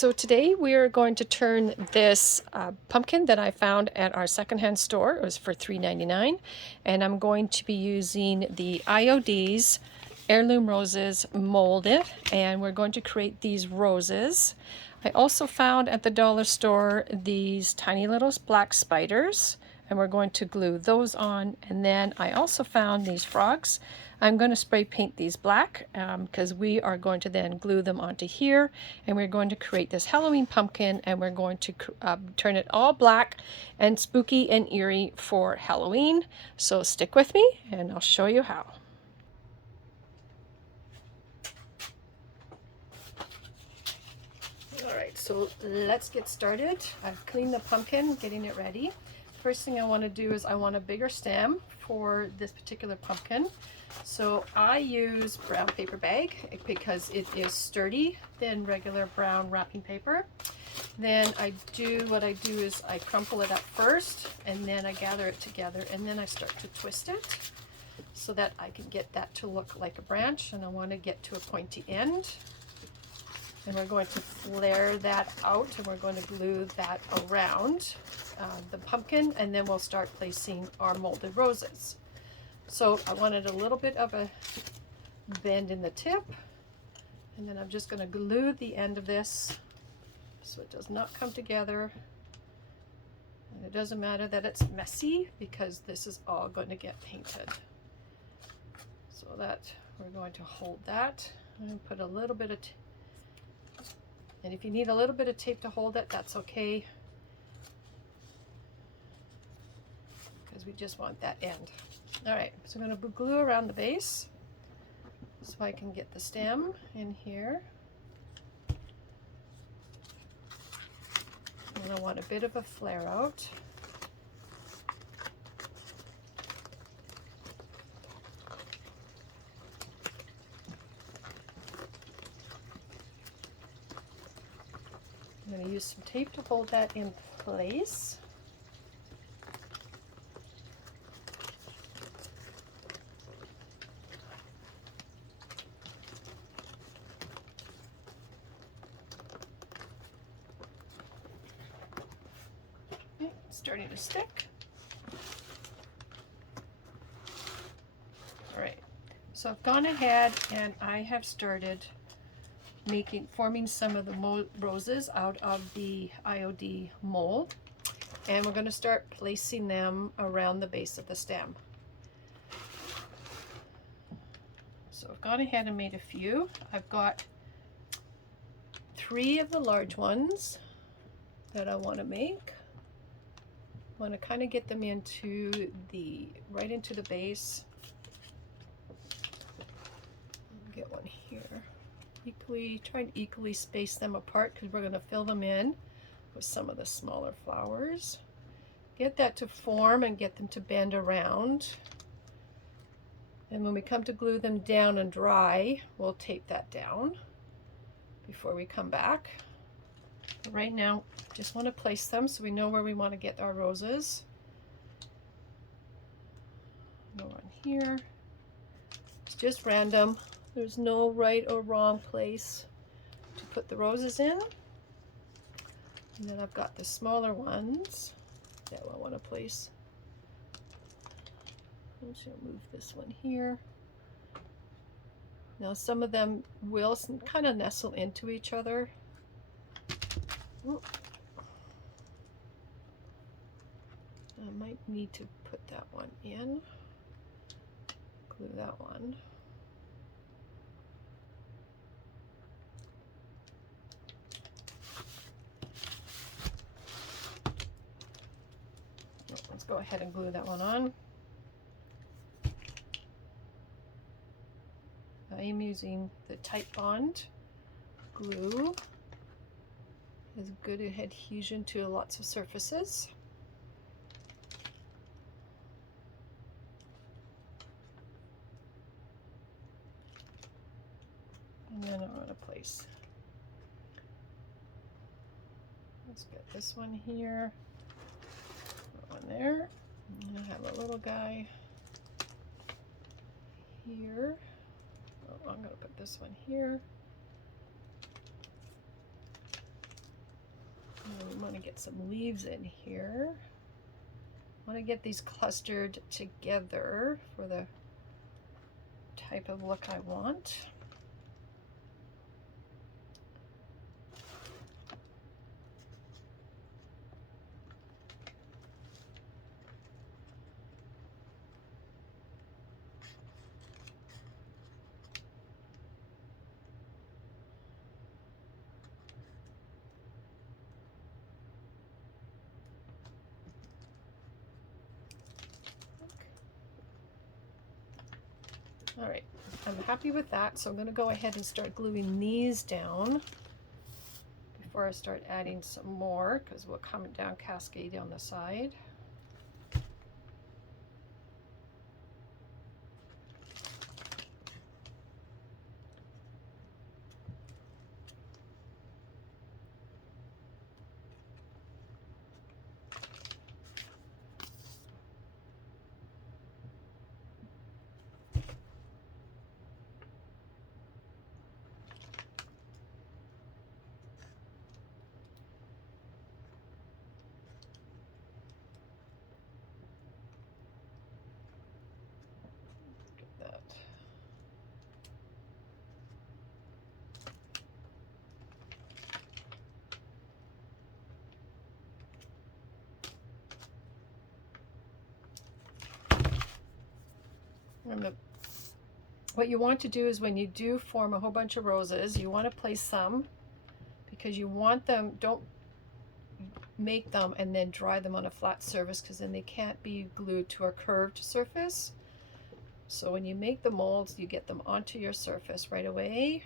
So today we are going to turn this pumpkin that I found at our secondhand store. It was for $3.99, and I'm going to be using the IOD's Heirloom Roses molded, and we're going to create these roses. I also found at the dollar store these tiny little black spiders, and we're going to glue those on. And then I also found these frogs. I'm going to spray paint these black because we are going to then glue them onto here, and we're going to create this Halloween pumpkin, and we're going to turn it all black and spooky and eerie for Halloween. So stick with me and I'll show you how. Alright, so let's get started. I've cleaned the pumpkin, getting it ready. First thing I want to do is I want a bigger stem for this particular pumpkin. So I use brown paper bag because it is sturdy than regular brown wrapping paper. Then what I do is I crumple it up first, and then I gather it together, and then I start to twist it so that I can get that to look like a branch, and I want to get to a pointy end. And we're going to flare that out, and we're going to glue that around the pumpkin, and then we'll start placing our molded roses. So I wanted a little bit of a bend in the tip, and then I'm just going to glue the end of this so it does not come together. And it doesn't matter that it's messy because this is all going to get painted. So that we're going to hold that and put a little bit of and if you need a little bit of tape to hold it, that's okay, because we just want that end. All right, so I'm going to glue around the base so I can get the stem in here. And I want a bit of a flare out. I'm going to use some tape to hold that in place. Okay, it's starting to stick. All right, so I've gone ahead and I have started forming some of the roses out of the IOD mold, and we're going to start placing them around the base of the stem. So I've gone ahead and made a few. I've got 3 of the large ones that I want to make. I want to kind of get them right into the base. Get one here. Try and equally space them apart because we're going to fill them in with some of the smaller flowers. Get that to form and get them to bend around. And when we come to glue them down and dry, we'll tape that down before we come back. But right now, just want to place them so we know where we want to get our roses. Go on here. It's just random. There's no right or wrong place to put the roses in. And then I've got the smaller ones that I want to place. I'm just going to move this one here. Now some of them will kind of nestle into each other. I might need to put that one in. Glue that one. Let's go ahead and glue that one on. I am using the Tight Bond glue. It has good adhesion to lots of surfaces. And then I'm going to place. Let's get this one here. Put one there. And I have a little guy here. Oh, I'm going to put this one here. want to get some leaves in here. I want to get these clustered together for the type of look I want. All right, I'm happy with that, so I'm going to go ahead and start gluing these down before I start adding some more, because we'll come down cascade on the side. And what you want to do is when you do form a whole bunch of roses, you want to place some, because you want them, don't make them and then dry them on a flat surface, because then they can't be glued to a curved surface. So when you make the molds, you get them onto your surface right away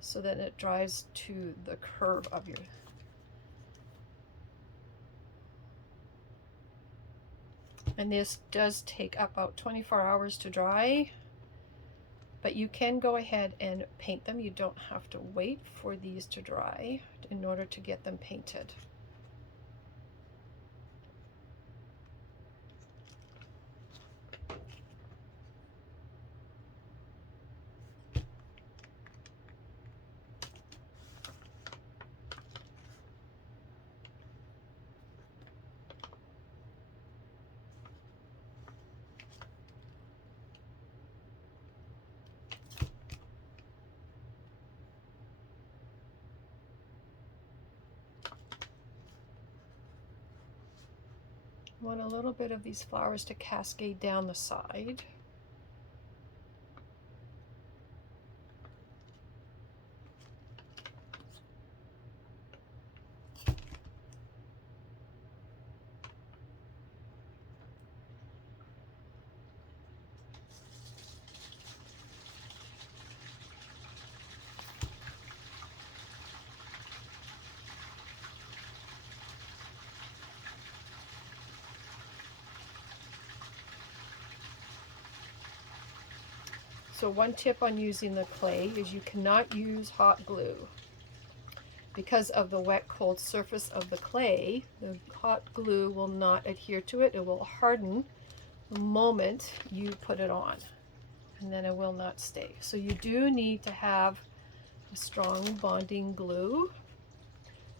so that it dries to the curve of your. And this does take about 24 hours to dry, but you can go ahead and paint them. You don't have to wait for these to dry in order to get them painted. I want a little bit of these flowers to cascade down the side. So one tip on using the clay is you cannot use hot glue. Because of the wet, cold surface of the clay, the hot glue will not adhere to it. It will harden the moment you put it on, and then it will not stay. So you do need to have a strong bonding glue,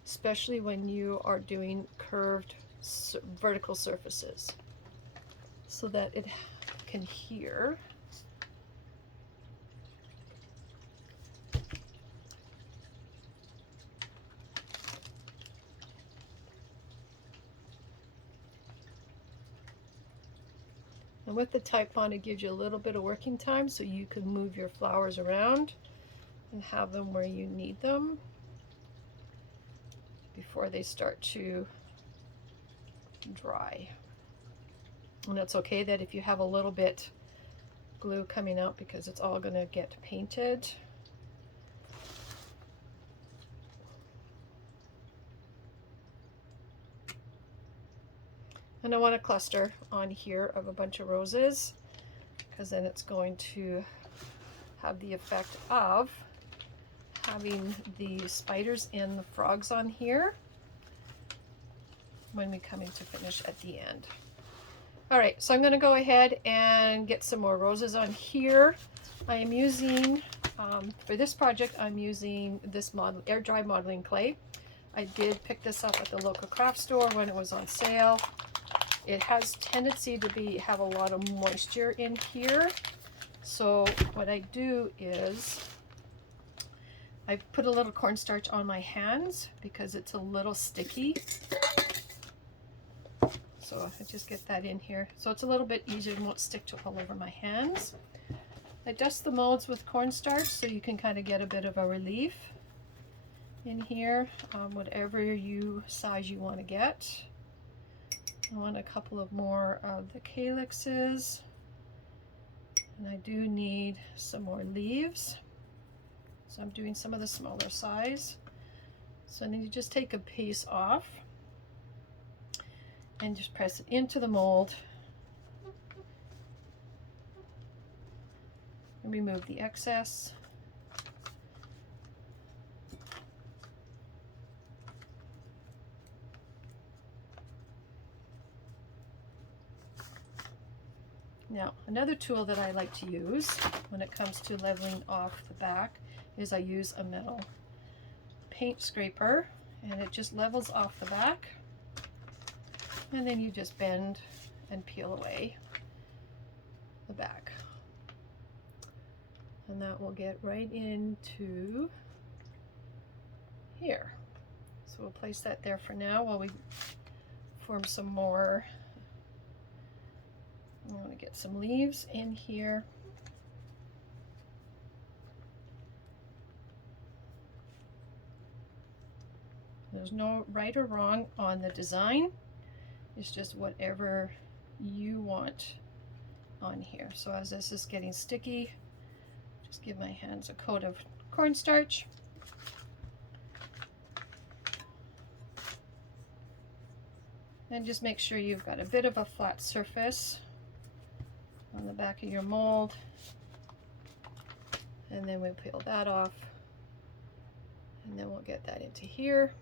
especially when you are doing curved vertical surfaces, so that it can adhere. And with the type bond, it gives you a little bit of working time so you can move your flowers around and have them where you need them before they start to dry. And it's okay that if you have a little bit glue coming out, because it's all going to get painted. And I want a cluster on here of a bunch of roses, because then it's going to have the effect of having the spiders and the frogs on here when we come in to finish at the end. All right, so I'm going to go ahead and get some more roses on here. I am using, for this project, I'm using this model, air dry modeling clay. I did pick this up at the local craft store when it was on sale. It has tendency to have a lot of moisture in here. So what I do is I put a little cornstarch on my hands because it's a little sticky. So I just get that in here. So it's a little bit easier and won't stick to all over my hands. I dust the molds with cornstarch so you can kind of get a bit of a relief in here, whatever size you want to get. I want a couple of more of the calyxes, and I do need some more leaves. So I'm doing some of the smaller size. So then you just take a piece off and just press it into the mold and remove the excess. Now, another tool that I like to use when it comes to leveling off the back is I use a metal paint scraper, and it just levels off the back, and then you just bend and peel away the back, and that will get right into here. So we'll place that there for now while we form some more. I want to get some leaves in here. There's no right or wrong on the design. It's just whatever you want on here. So as this is getting sticky, just give my hands a coat of cornstarch. And just make sure you've got a bit of a flat surface on the back of your mold, and then we peel that off, and then we'll get that into here.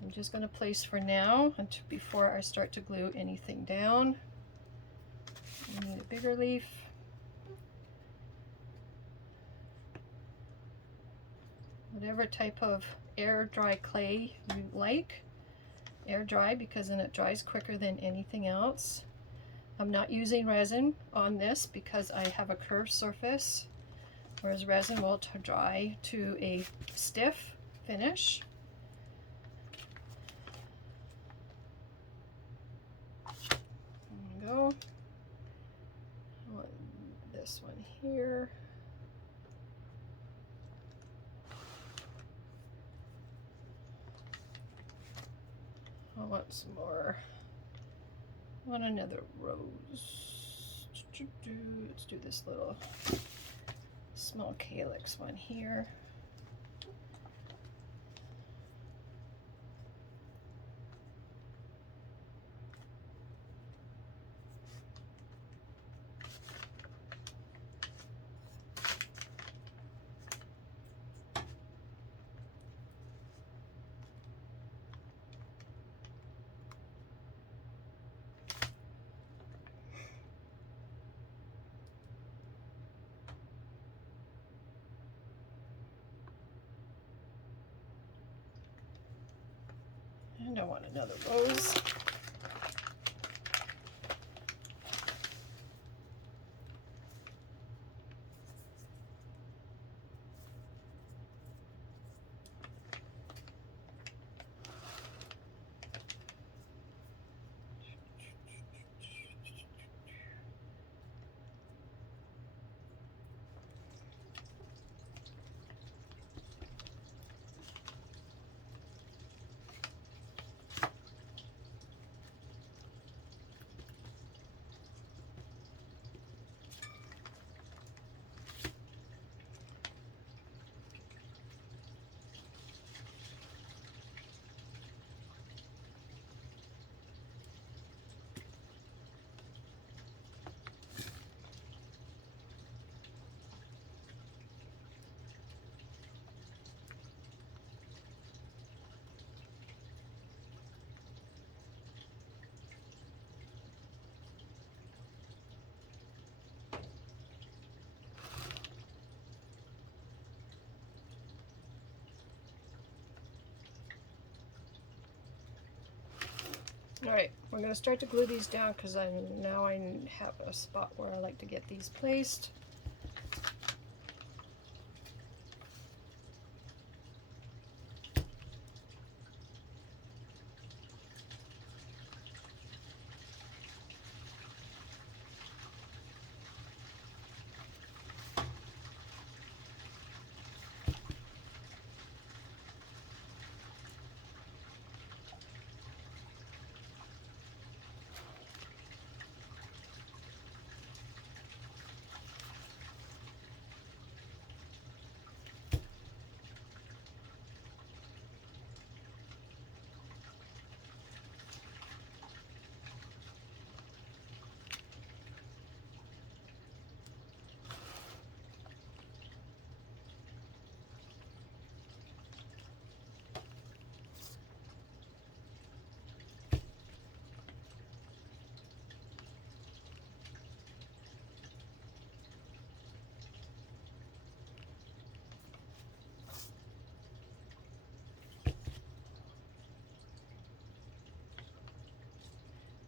I'm just going to place for now until before I start to glue anything down. I need a bigger leaf. Whatever type of air dry clay you like. Air dry because then it dries quicker than anything else. I'm not using resin on this because I have a curved surface, whereas resin will dry to a stiff finish. There we go. I want this one here. I want some more. I want another rose. Let's do this little small calyx one here. And I want another rose. All right, we're going to start to glue these down because now I have a spot where I like to get these placed.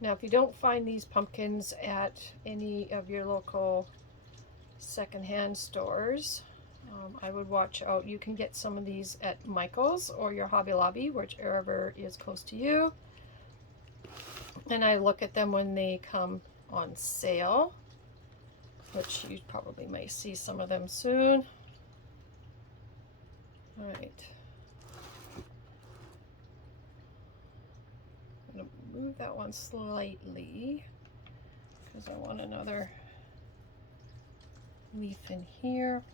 Now, if you don't find these pumpkins at any of your local secondhand stores, I would watch out. You can get some of these at Michael's or your Hobby Lobby, whichever is close to you. And I look at them when they come on sale, which you probably may see some of them soon. All right. I'm going to move that one slightly because I want another leaf in here.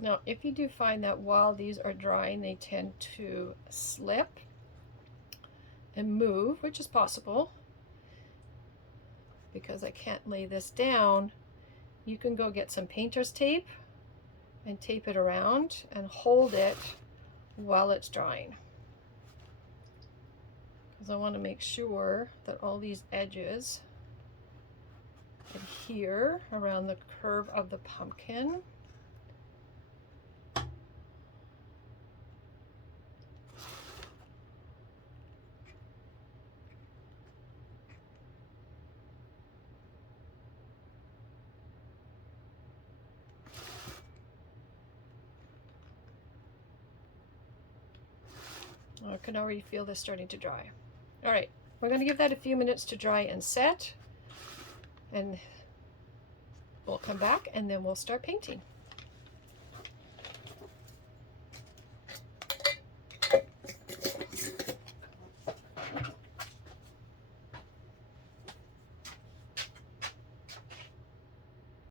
Now, if you do find that while these are drying, they tend to slip and move, which is possible because I can't lay this down, you can go get some painter's tape and tape it around and hold it while it's drying. Because I want to make sure that all these edges adhere around the curve of the pumpkin. I can already feel this starting to dry. All right, we're going to give that a few minutes to dry and set, and we'll come back and then we'll start painting.